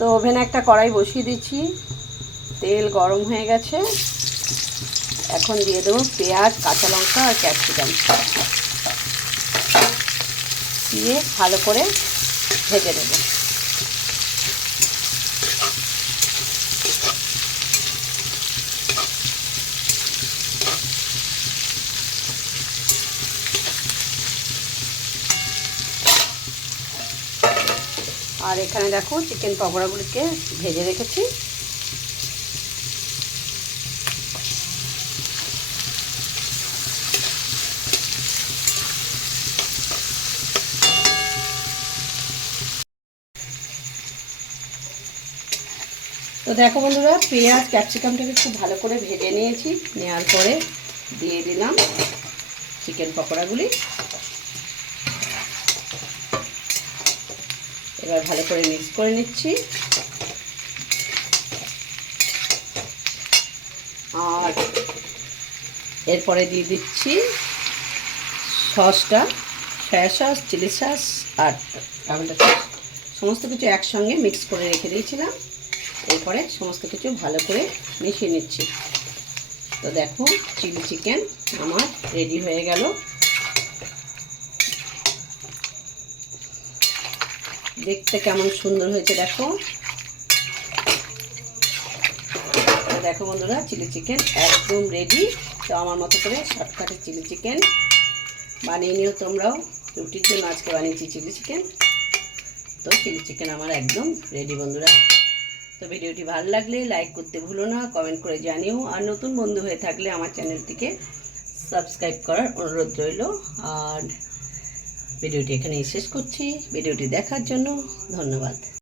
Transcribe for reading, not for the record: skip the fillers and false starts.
তো ওভেনে একটা কড়াই বসিয়ে দিচ্ছি, তেল গরম হয়ে গেছে। এখন দিয়ে দেবো পেঁয়াজ, কাঁচা লঙ্কা আর ক্যাপসিকাম, দিয়ে ভালো করে ভেজে দেবো। আর এখানে দেখো চিকেন পকোড়াগুলিকে ভেজে রেখেছি। তো দেখো বন্ধুরা, পেঁয়াজ ক্যাপসিকামটাকে খুব ভালো করে ভেজে নিয়েছি। নেওয়ার পরে দিয়ে দিলাম চিকেন পকোড়াগুলি। এবার ভালো করে মিক্স করে নিচ্ছি। আর এরপরে দিয়ে দিচ্ছি সসটা, সয়া সস, চিলি সস আর টমেটো সস, সমস্ত কিছু একসঙ্গে মিক্স করে রেখে দিয়েছিলাম। এরপরে সমস্ত কিছু ভালো করে মিশিয়ে নিচ্ছি। তো দেখো চিলি চিকেন আমার রেডি হয়ে গেল। দেখতে কেমন সুন্দর হয়েছে দেখো। দেখো বন্ধুরা, চিলি চিকেন একদম রেডি। তো আমার মতো করে শর্টকাটে চিলি চিকেন বানিয়ে নিও তোমরাও। রুটির জন্য আজকে বানিয়েছি চিলি চিকেন। তো চিলি চিকেন আমার একদম রেডি বন্ধুরা। তো ভিডিওটি ভালো লাগলে লাইক করতে ভুলো না, কমেন্ট করে জানিও। আর নতুন বন্ধু হয়ে থাকলে আমার চ্যানেলটিকে সাবস্ক্রাইব করার অনুরোধ রইল। আর ভিডিওটি এখানেই শেষ করছি। ভিডিওটি দেখার জন্য ধন্যবাদ।